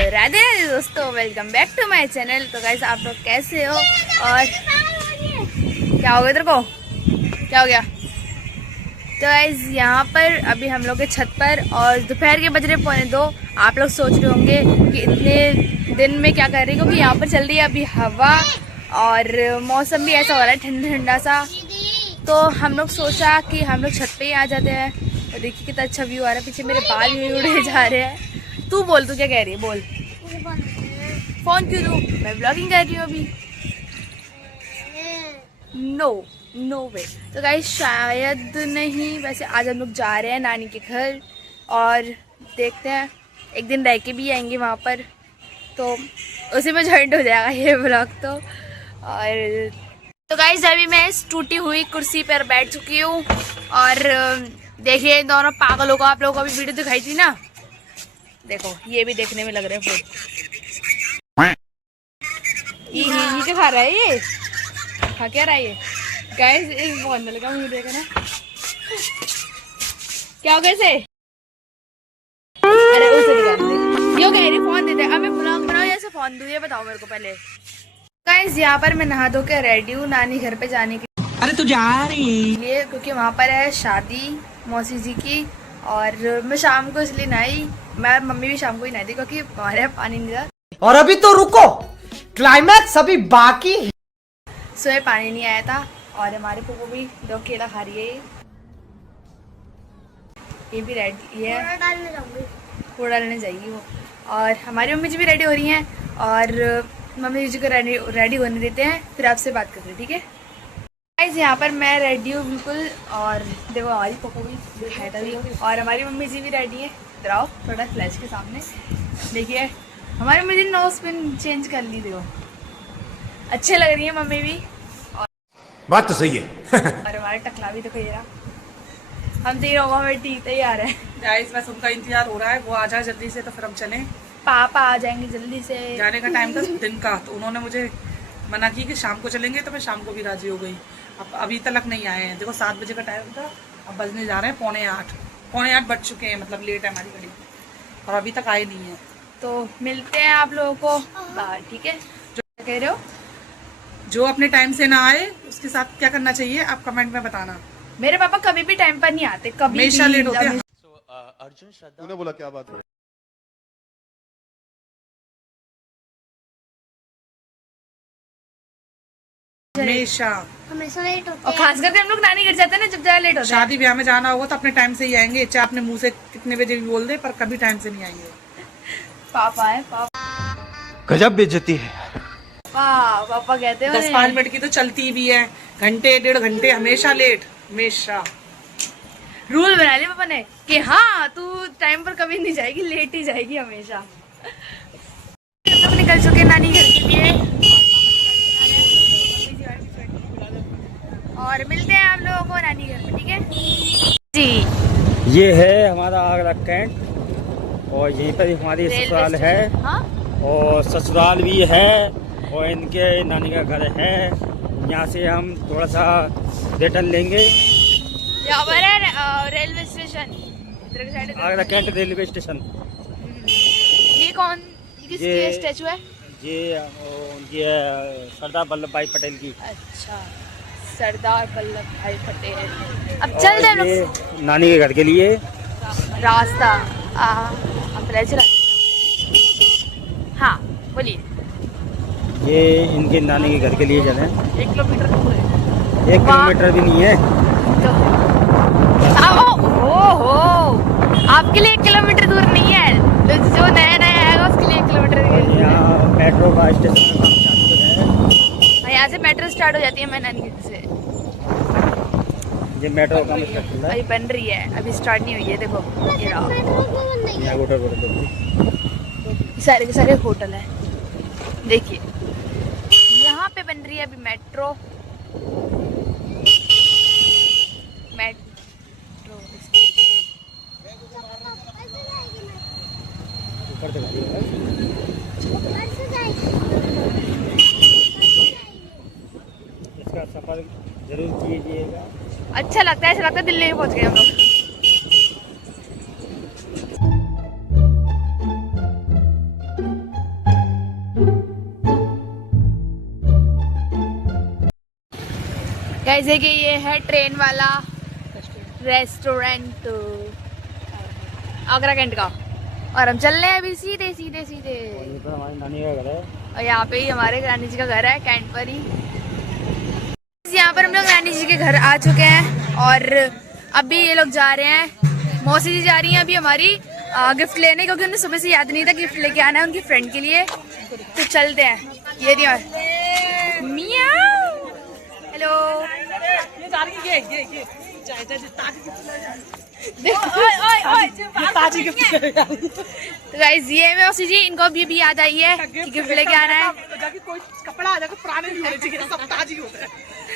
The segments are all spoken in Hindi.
राधे राधे दोस्तों, welcome back to my channel. तो गाइस आप लोग कैसे हो और क्या हो गया तेरे को, क्या हो गया? तो गाइस यहाँ पर अभी हम लोग के छत पर और दोपहर के बज रहे 1:45। आप लोग सोच रहे होंगे कि इतने दिन में क्या कर रही है, क्योंकि यहाँ पर चल रही है अभी हवा और मौसम भी ऐसा हो रहा है ठंडा ठंडा सा। तो हम लोग सोचा कि हम लोग छत पे ही आ जाते हैं। तो देखिए कितना अच्छा व्यू आ रहा है, पीछे मेरे बाल भी उड़े जा रहे हैं। तू बोल, तू क्या कह रही है, बोल। फोन क्यों दूँ, मैं ब्लॉगिंग कर रही हूँ अभी। नो वे। तो गाइस शायद नहीं, वैसे आज हम लोग जा रहे हैं नानी के घर और देखते हैं, एक दिन रह के भी आएंगे वहाँ पर, तो उसी में जॉइंट हो जाएगा ये ब्लॉग। तो गाइस अभी मैं इस टूटी हुई कुर्सी पर बैठ चुकी हूँ और देखिए दोनों पागलों को आप लोगों को अभी वीडियो दिखाई थी ना, देखो ये भी देखने में लग रहे हैं फूल। ये क्या खा रहा है, ये खा क्या रहा है ये? गाइस इस बॉन्डल का मुंह देखो ना, क्या हो कैसे? अरे उसे निकाल दे, यो कह रही फोन दे दे। अब मैं ब्लॉग बनाऊं या ऐसे फोन दूं, ये बताओ मेरे को पहले। गाइस यहाँ पर मैं नहा धो के रेडी हूँ नानी घर पे जाने के लिए। अरे तू जा रही है? क्योंकि वहाँ पर है शादी मौसी जी की, और मैं शाम को इसलिए नहाई, मैं मम्मी भी शाम को ही नहाई थी क्योंकि हमारे यहाँ पानी नहीं था। और अभी तो रुको, क्लाइमैक्स अभी बाकी है। सोए पानी नहीं आया था और हमारे पोपो भी दो केला खा रही है। ये भी रेडी है, कूड़ा डालने जाएगी वो। और हमारी मम्मी जी भी रेडी हो रही हैं और मम्मी जी को रेडी होने देते हैं, फिर आपसे बात करते हैं, ठीक है गाइस। यहाँ पर मैं रेडी हूँ बिल्कुल, और देखो हमारी पोपो भी है तभी, और हमारी मम्मी जी भी रेडी है। इधर आओ थोड़ा फ्लैश के सामने, देखिए हमारी मम्मी जी नोज पिन चेंज कर ली, देखो अच्छे लग रही है मम्मी भी। बात तो सही है। और हमारे टकला भी देखो, ये रहा, हम तीनों हमें टी तैयार है। गाइस बस उनका इंतजार हो रहा है, वो आ जाए जल्दी से तो फिर हम चलें। पापा आ जाएंगे जल्दी से। जाने का टाइम था दिन का, तो उन्होंने मुझे मना की कि शाम को चलेंगे, तो मैं शाम को भी राजी हो गई। अब अभी तक नहीं आए हैं, देखो 7 बजे का टाइम था, अब बजने जा रहे हैं 7:45। 7:45 बज चुके हैं, मतलब लेट है हमारी गाड़ी और अभी तक आए नहीं है। तो मिलते हैं आप लोगों को बाहर, ठीक है? जो कह रहे हो, जो अपने टाइम से ना आए उसके साथ क्या करना चाहिए आप कमेंट में बताना। मेरे पापा कभी भी टाइम पर नहीं आते, कभी हमेशा लेट होते हैं। अर्जुन श्रद्धा तूने बोला क्या बात है? हमेशा लेट होते हैं। और खास करके हम लोग नानी घर जाते हैं ना, जब ज्यादा लेट होता है। शादी ब्याह में जाना होगा तो अपने टाइम से ही आएंगे, चाहे अपने मुंह से कितने बजे भी बोल दे, पर कभी टाइम से नहीं आएंगे। पापा है, पापा गजब बेइज्जती है। पापा कहते हैं 10-5 मिनट की तो चलती भी है, घंटे 1.5 घंटे हमेशा लेट, हमेशा रूल बना लिया पापा ने कि हाँ तू टाइम पर कभी नहीं जाएगी, लेट ही जाएगी हमेशा। तो निकल चुके नानी घर के लिए और मिलते हैं आप लोगों को नानी घर पे, ठीक है जी। ये है हमारा आगरा कैंट और यहीं पर हमारी ससुराल है। हाँ? और ससुराल भी है और इनके नानी का घर है। यहाँ से हम थोड़ा सा रिटर्न लेंगे। यहाँ पर है रेलवे स्टेशन, इधर की side Agra cantt railway station. ये कौन, किसकी स्टैचू है? ये सरदार वल्लभ भाई पटेल की। अच्छा, सरदार वल्लभ भाई पटेल। अब चलते हैं लोग नानी के घर के लिए रास्ता। हाँ बोलिए। ये इनके नानी के घर के लिए चले। 1 किलोमीटर दूर है। 1 किलोमीटर भी नहीं है तो हो आपके लिए 1 किलोमीटर दूर नहीं है, तो जो नया नया आएगा उसके लिए 1 किलोमीटर दूर है। यहाँ मेट्रो का स्टेशन का काम चालू है। यहाँ से मेट्रो स्टार्ट हो जाती है मैं नानी घर से। ये मेट्रो का काम स्टार्ट हो रहा अभी बन रही है, अभी स्टार्ट नहीं हुई है। देखो ये रहा, सारे के सारे होटल है, देखिए यहाँ पे बन रही है अभी मेट्रो। इसका सफर जरूर कीजिएगा। अच्छा लगता है, ऐसा लगता है दिल्ली में पहुंच गए हम लोग। गाइस देखिए ये है ट्रेन वाला रेस्टोरेंट आगरा कैंट का, और हम चल रहे हैं अभी सीधे सीधे सीधे। ये पर हमारी नानी का घर है। और यहाँ पे ही हमारे नानी जी का घर है कैंट पर ही। यहाँ पर हम लोग नानी जी के घर आ चुके हैं और अभी ये लोग जा रहे हैं, मौसी जी जा रही हैं अभी हमारी गिफ्ट लेने, क्योंकि उन्हें सुबह से याद नहीं था गिफ्ट लेके आना है उनकी फ्रेंड के लिए। तो चलते हैं। ये रही मियाऊ। हेलो। तो गाइस ये मौसी जी, इनको अभी याद आई है कि गिफ्ट लेके आना है। कोई कपड़ा आ जाए पुराने नहीं होने चाहिए, सब ताजी होते हैं,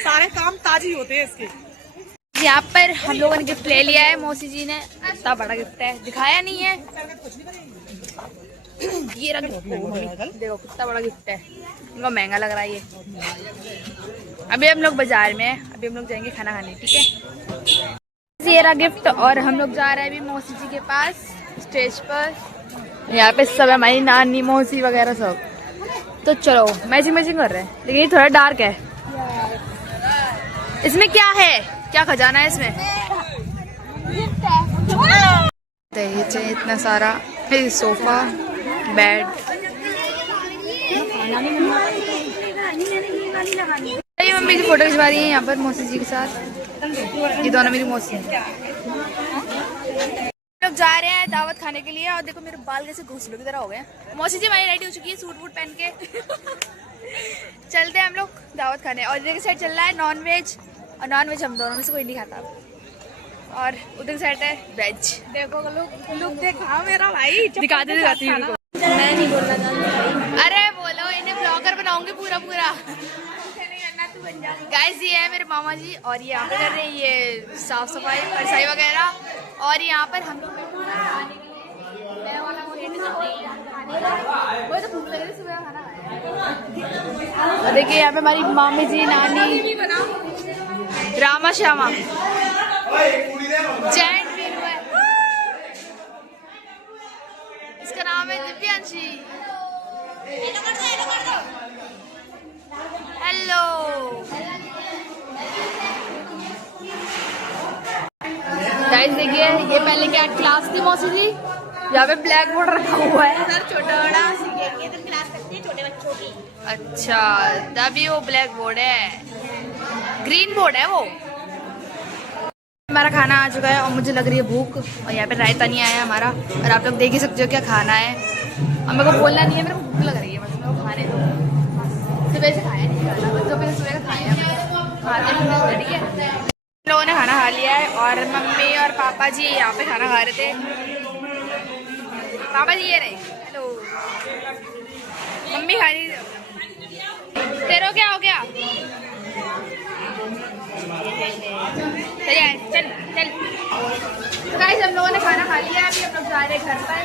सारे काम ताजी होते हैं इसके। यहाँ पर हम लोगों ने गिफ्ट ले लिया है, मौसी जी ने इतना बड़ा गिफ्ट है, दिखाया नहीं है। ये रहा गिफ्ट, देखो कितना बड़ा गिफ्ट है, इनको महंगा लग रहा है ये। अभी हम लोग बाजार में हैं, अभी हम लोग जाएंगे खाना खाने, ठीक है। ये रहा गिफ्ट और हम लोग जा रहे हैं अभी मौसी जी के पास स्टेज पर। यहाँ पे सब हमारी नानी मौसी वगैरह सब। तो चलो मैचिंग मैचिंग कर रहे हैं, लेकिन ये थोड़ा डार्क है। इसमें क्या है, क्या खजाना है इसमें? दहेज है इतना सारा, फिर सोफा, बेड। ये मम्मी की फोटो खिंचवा रही है यहाँ पर मौसी जी के साथ। ये दोनों मेरी मौसी हैं। लोग जा रहे हैं दावत खाने के लिए और देखो मेरे बाल कैसे घोंसलों की तरह हो गए। मौसी जी हमारी रेडी हो चुकी है सूट वूट पहन के। चलते हैं हम लोग दावत खाने। और इधर की साइड चल रहा है नॉन वेज, और नॉन वेज हम दोनों में से कोई नहीं खाता। और उधर की साइड है वेज। देखो लुक देखा मेरा भाई, दिखाती हूँ। मैं नहीं बोलना चाहती। अरे बोलो, इन्हें ब्लॉगर बनाऊंगी पूरा पूरा। गाइस ये है मेरे मामा जी और ये यहाँ पे कर रहे हैं ये साफ सफाई परसाई वगैरह। और यहाँ पर हम लोग खाने के लिए वो तो भूख लग रही सुबह खाना। देखिए यहाँ पे हमारी मामी जी, नानी, रामा श्यामा, जैंट वीरू है, इसका नाम है दिव्यांशी। हेलो। गाइस देखिए ये पहले क्या क्लास थी मौसी जी, यहाँ पे ब्लैक बोर्ड रखा हुआ है। सर छोटा बड़ा सीखेंगे तो क्लास करती है छोटे बच्चों की। अच्छा तभी वो ब्लैक बोर्ड है, ग्रीन बोर्ड है वो। हमारा खाना आ चुका है और मुझे लग रही है भूख। और यहाँ पे रायता नहीं आया हमारा, और आप लोग देख ही सकते हो क्या खाना है। और मेरे को बोलना नहीं है, मेरे को भूख लग रही है, मतलब मेरे को खाने दो। सुबह से खाया नहीं खाना, बच्चों पे सुबह का खाया खाते हैं, ठीक है। हम लोगों ने खाना खा लिया है और मम्मी और पापा जी यहाँ पे खाना खा रहे थे। पापा जी ये रहे। हेलो। मम्मी खा रही, तेरे क्या हो गया? चल चल। तो गाइस हम लोगों ने खाना खा लिया, अभी हम लोग जा रहे हैं घर पर।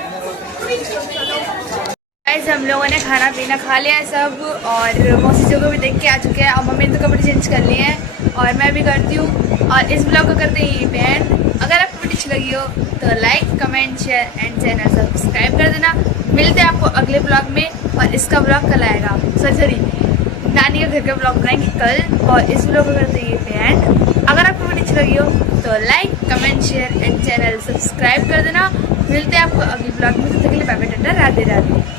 गाइस हम लोगों ने खाना पीना खा लिया है सब, और मौसी जी को भी देख के आ चुके हैं। और मम्मी ने तो कपड़े चेंज कर लिए हैं और मैं भी करती हूँ। और इस ब्लॉग को करते ही बैंड। अगर आपको वीडियो अच्छी लगी हो तो like, comment, share and channel subscribe कर देना। मिलते हैं आपको अगले ब्लॉग में। और इसका ब्लॉग कल आएगा, सॉरी नानी का घर का ब्लॉग बनाएंगे कल। और इस ब्लॉग को करते ही बैंड। अगर आपको वीडियो अच्छी लगी हो तो like, comment, share and channel subscribe कर देना। मिलते हैं आपको अगले ब्लॉग में। तब तक के लिए बाय बाय, टाटा, राधे राधे।